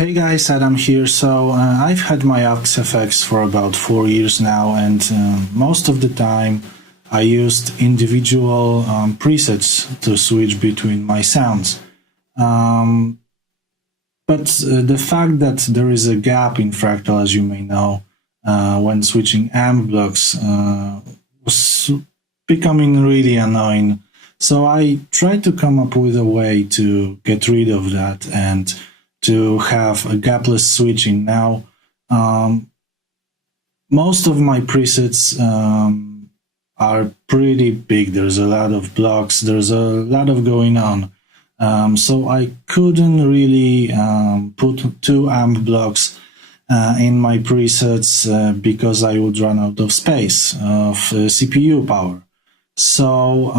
Hey guys, Adam here. I've had my Axe-FX for about 4 years now, and most of the time I used individual presets to switch between my sounds. Um, but the fact that there is a gap in Fractal, as you may know, when switching amp blocks was becoming really annoying. So I tried to come up with a way to get rid of that and to have a gapless switching. Now, most of my presets are pretty big. There's a lot of blocks. There's a lot of going on. So I couldn't really put two amp blocks in my presets because I would run out of space of CPU power. So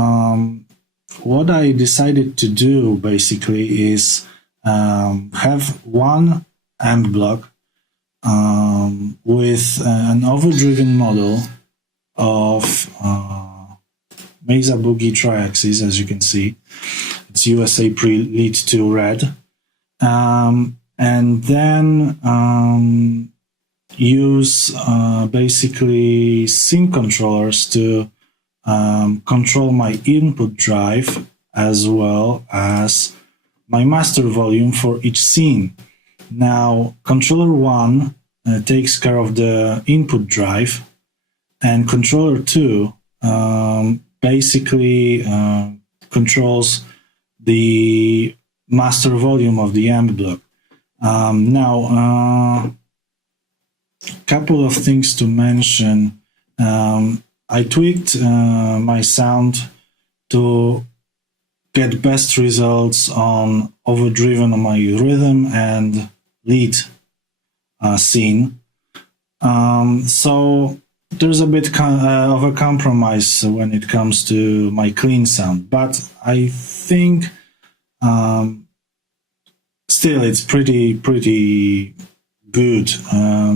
what I decided to do basically is have one amp block with an overdriven model of Mesa Boogie Triaxis, as you can see. It's USA Pre-Lead to red. And then use basically sync controllers to control my input drive as well as my master volume for each scene. Now, controller 1 takes care of the input drive, and controller 2 basically controls the master volume of the amp block. Now, couple of things to mention. I tweaked my sound to get best results on overdriven on my rhythm and lead scene. So there's a bit of a compromise when it comes to my clean sound, but I think still it's pretty good.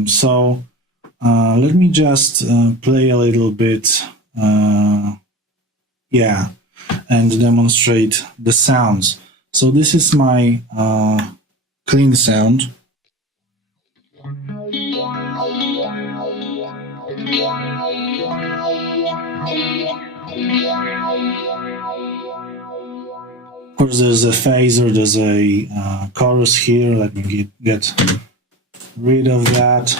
So let me just play a little bit, and demonstrate the sounds. So this is my clean sound. Of course, there's a phaser, there's a chorus here. Let me get rid of that.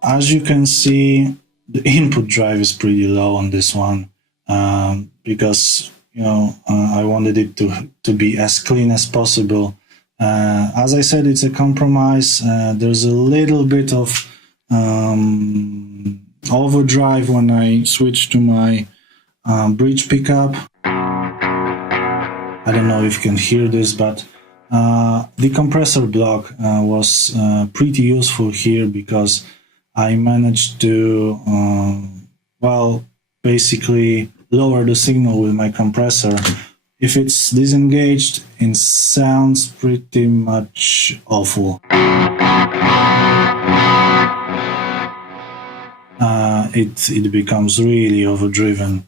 As you can see, the input drive is pretty low on this one because I wanted it to be as clean as possible. As I said, it's a compromise. There's a little bit of overdrive when I switch to my bridge pickup. I don't know if you can hear this, but the compressor block was pretty useful here because I managed to, basically lower the signal with my compressor. If it's disengaged, it sounds pretty much awful. It becomes really overdriven.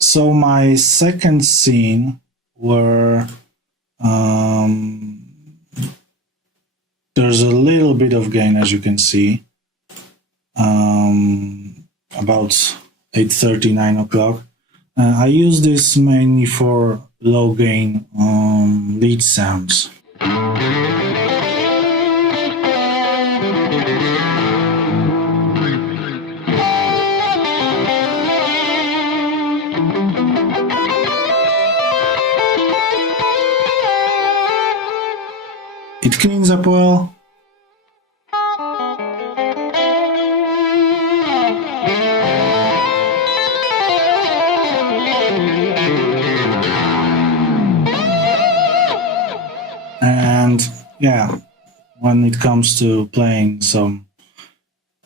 So my second scene where there's a little bit of gain, as you can see, about 8:30, 9 o'clock. I use this mainly for low gain lead sounds. It cleans up well. And yeah, when it comes to playing some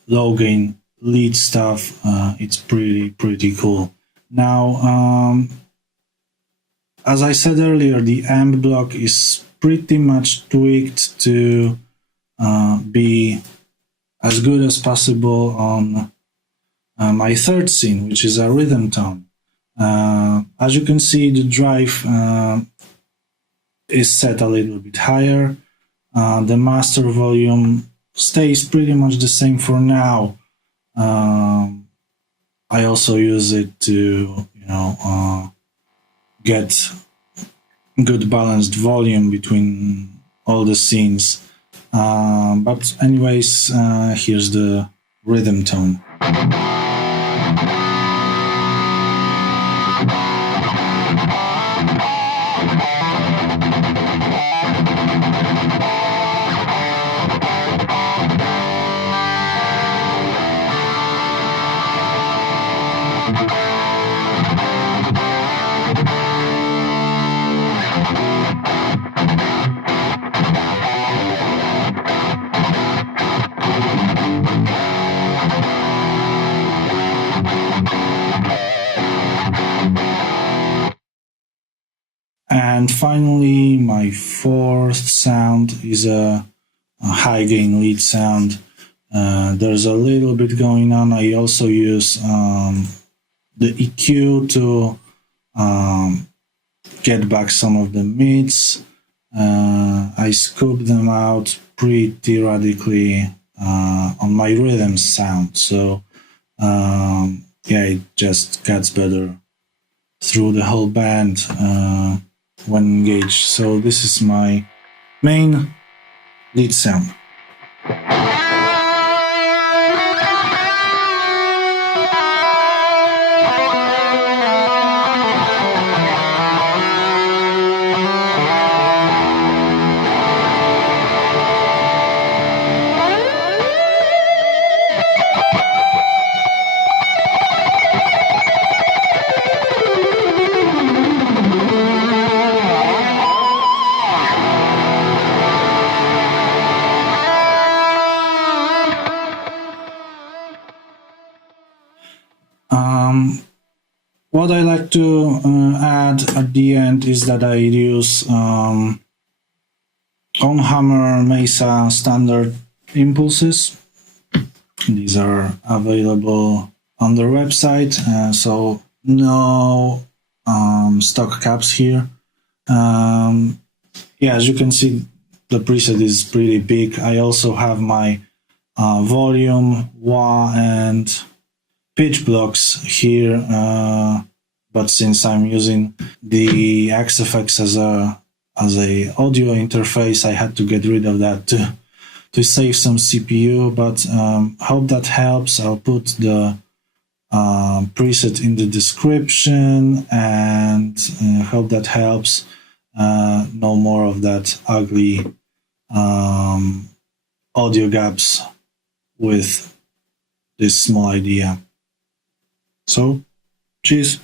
low gain lead stuff, it's pretty cool. Now, as I said earlier, the amp block is pretty much tweaked to be as good as possible on my third scene, which is a rhythm tone. As you can see, the drive is set a little bit higher. The master volume stays pretty much the same for now. I also use it to, get good balanced volume between all the scenes. But anyways, here's the rhythm tone. And finally, my fourth sound is a high gain lead sound. There's a little bit going on. I also use the EQ to get back some of the mids. I scoop them out pretty radically on my rhythm sound. So it just gets better through the whole band when engaged. So this is my main lead sound. What I like to add at the end is that I use on-hammer Mesa standard impulses. These are available on their website, so no stock caps here. As you can see, the preset is pretty big. I also have my volume, wah, and pitch blocks here, but since I'm using the Axe-FX as a audio interface, I had to get rid of that to save some CPU. But hope that helps. I'll put the preset in the description, and hope that helps. No more of that ugly audio gaps with this small idea. So, cheers.